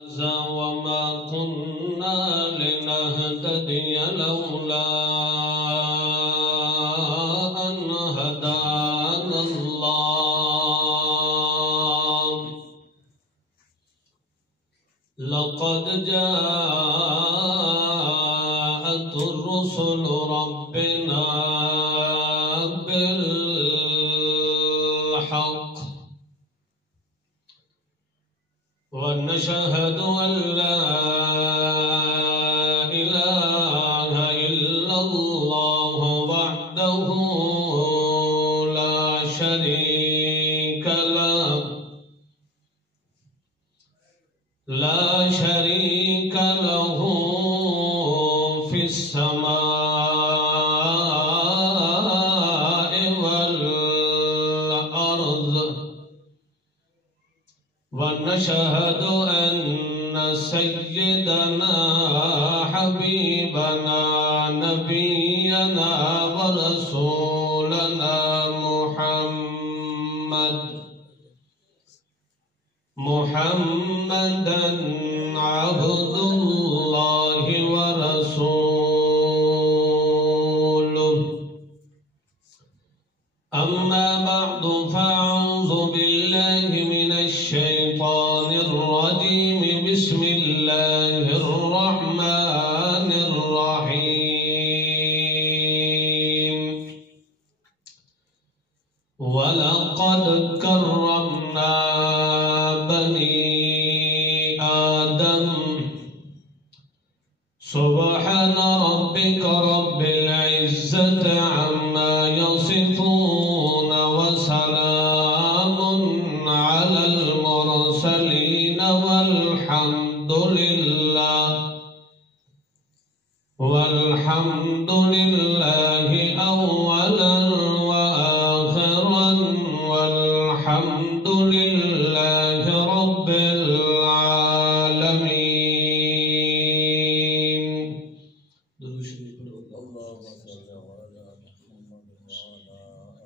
وما كنا لنهتدي لولا أن هدانا الله لقد جاءت رسل ربنا بالحق ونشهد أن لا إله إلا الله وحده لا شريك له في السماء والأرض ونشهد أن سيدنا حبيبنا نبينا ورسولنا محمدا عبد الله ورسوله أما بعد فأعوذ بالله من الشيطان الرجيم بسم الله الرحمن الرحيم ولقد كرمنا بني آدم سبحان ربك رب العزة عما يصفون وسلام على المرسلين والحمد لله أولا وآخرا والحمد لله رب العالمين. اللهم صل على محمد وعلى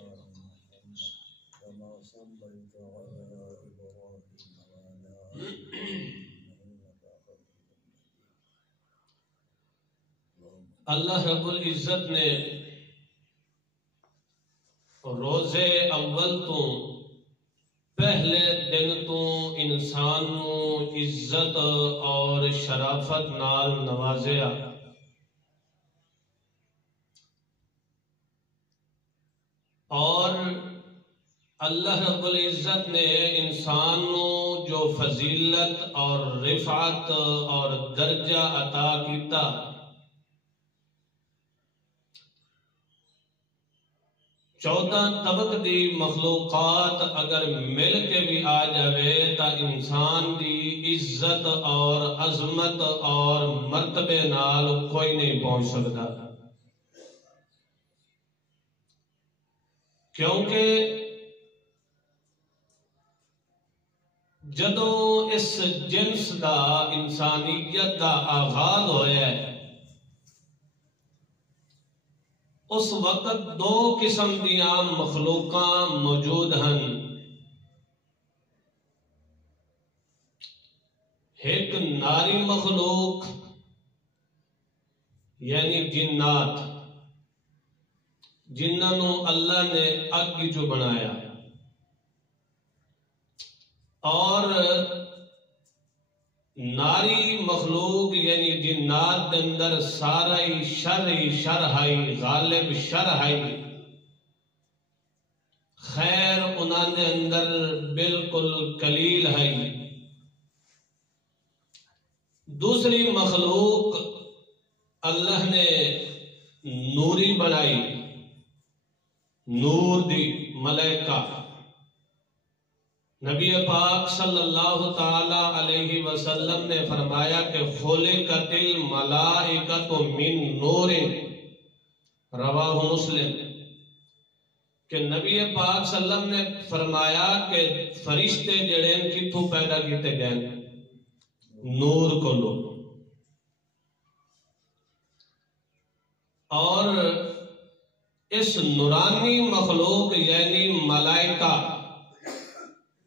آل محمد كما صليت على إبراهيم وعلى آل إنك حميد مجيد. اللہ رب العزت نے روزے اول تو پہلے دن تو انسان نو عزت اور شرافت نال نوازیا اور اللہ رب العزت نے انسان نو جو فضیلت اور رفعت اور درجہ عطا کیتا چودہ طبق دی مخلوقات اگر مل کے بھی آ جاوے تا انسان دی عزت اور عظمت اور مرتبے نال کوئی نہیں پہنچ سکتا کیونکہ جدوں اس جنس دا انسانیت دا آغاز ہویا ہے اس وقت دو قسم دیاں مخلوقاں موجود ہیں ایک ناری مخلوق یعنی جنات جنہاں نو اللہ نے اگ جو بنایا اور ناری مخلوق یعنی جنات کے اندر سارا ہی شر ہے غالب شر ہے خیر انہاں دے اندر بالکل قلیل ہے دوسری مخلوق اللہ نے نوری بنائی نور دی ملائکہ نبی پاک صلی اللہ تعالی علیہ وسلم نے فرمایا کہ خلقت الملائکۃ من نور رواہ مسلم کہ نبی پاک صلی اللہ علیہ وسلم نے فرمایا کہ فرشتے جڑے کتوں پیدا کیتے گئے نور کو لو اور اس نورانی مخلوق یعنی ملائکہ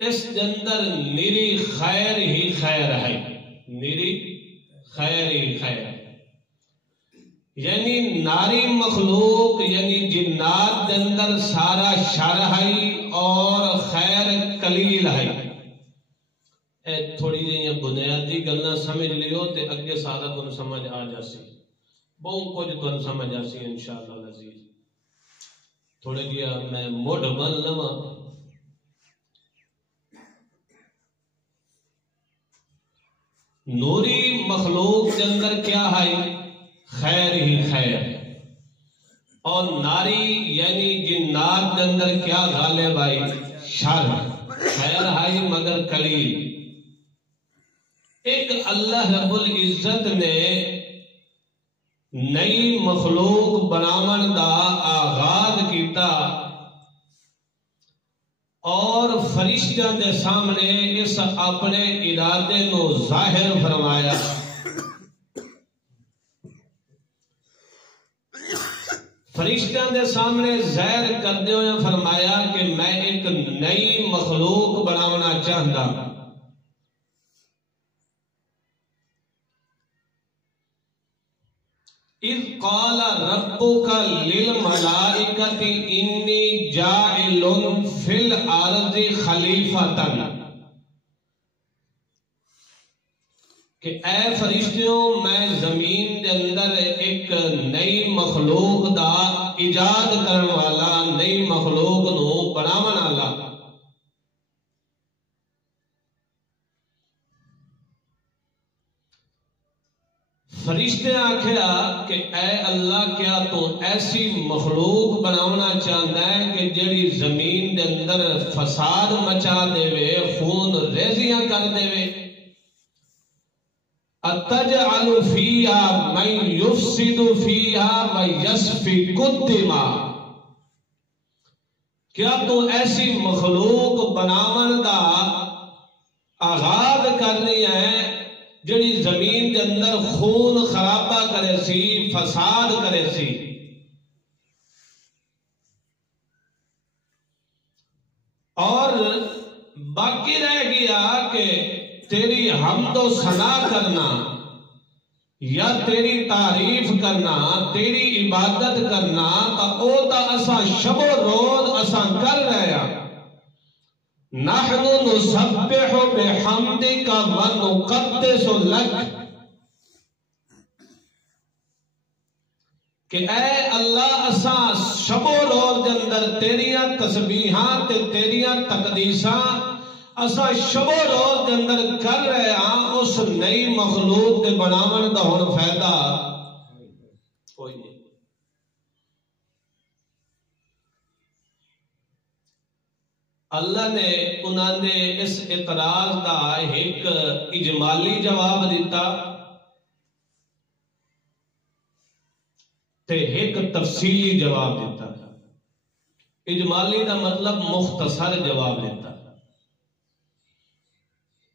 اس اندر نیری خیر ہی خیر ہے نیری خیر ہی خیر، یعنی ناری مخلوق یعنی جنات دے اندر سارا شر ہے اور خیر قلیل ہے۔ اے تھوڑی جہاں بنیادی گلاں سمجھ لیو تے اگے سارا تم سمجھ آ جاسی، بہت کچھ تم سمجھ آسی انشاءاللہ العزیز۔ تھوڑے گیا میں موڑ بن لواں۔ نوری مخلوق کے اندر کیا ہے؟ خیر ہی خیر، اور ناری یعنی جنات کے اندر کیا غالب ہے؟ شر، خیر ہے مگر قلیل۔ ایک اللہ رب العزت نے نئی مخلوق بناون دا آغاز کیتا اور فرشتیاں دے سامنے اس اپنے ارادے نو ظاہر فرمایا۔ فرشتیاں دے سامنے ظاہر کردے ہوئے فرمایا کہ میں ایک نئی مخلوق بناونا چاہتا۔ اذ قال ربک للملائکۃ انی جاعل فی الارض خلیفۃ، کہ اے فرشتیوں میں زمین دے اندر ایک نئی مخلوق دا ایجاد کرن والا، نئی مخلوق نو بناون والا۔ فرشتے آکھیا کہ اے اللہ کیا تو ایسی مخلوق بناونا چاہتا ہے کہ جڑی زمین دے اندر فساد مچا دے وے، خون ریزیاں کر دے وے۔ اتجعل فیہا من یفسد فیہا ویسفک الدماء، کیا تو ایسی مخلوق بناون دا آغاز کرنی ہے جڑی زمین کے اندر خون خرابہ کرے سی، فساد کرے سی؟ اور باقی رہ گیا کہ تیری حمد و ثنا کرنا یا تیری تعریف کرنا، تیری عبادت کرنا، تا او تا اسا شب و روز اسا کر رہے ہیں۔ نحن نسبح بحمدک ونقدس لک، کہ اے اللہ اساں شب و روز دے اندر تیریاں تسبیحاں تے تیریاں تقدیساں اساں شب و روز دے اندر کر رہے ہیں۔ اس نئی مخلوق دے بناون دا ہن فائدہ کوئی نہیں۔ اللہ نے انہوں نے اس اعتراض دا ایک اجمالی جواب دیتا تے ایک تفصیلی جواب دیتا۔ اجمالی دا مطلب مختصر جواب دیتا،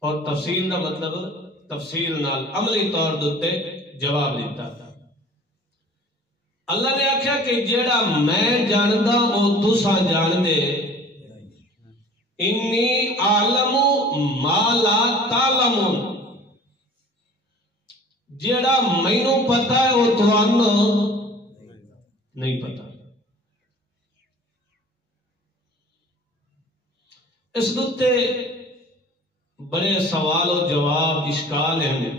اور تفصیل دا مطلب تفصیل نال عملی طور دے جواب دیتا۔ اللہ نے آکھیا کہ جیڑا میں جاندا او تساں جان دے، انی عالم ما لا تعلمون، جیڑا مینوں پتہ ہے وہ تھانوں نہیں پتہ۔ اس دوتے بڑے سوال و جواب اشکال ہیں،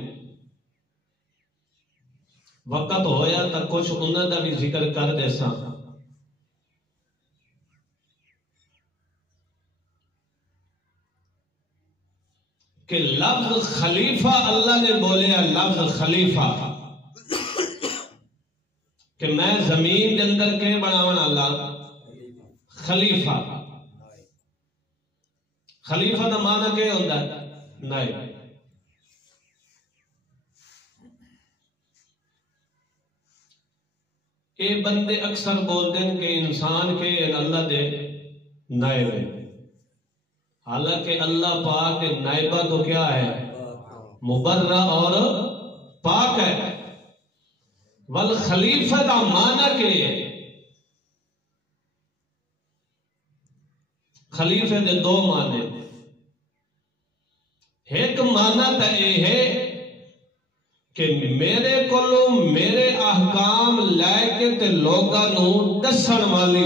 وقت ہویا تا کچھ انہاں دا بھی ذکر کر دے ساں۔ کہ لفظ خلیفہ اللہ نے بولیا، لفظ خلیفہ کہ میں زمین کے اندر کے بناون اللہ خلیفہ۔ خلیفہ دا معنی کیا ہوتا ہے؟ نائب۔ اے بندے اکثر بول دیں کہ انسان کے اللہ دے نائب ہے، حالانکہ اللہ پاک نائبہ تو کیا ہے؟ مبرہ اور پاک ہے۔ والخلیفہ دا معنی کہ خلیفے دے دو معنی، ایک معنی تا یہ ہے کہ میرے کولوں میرے احکام لے کے تے لوگاں نوں دسن والی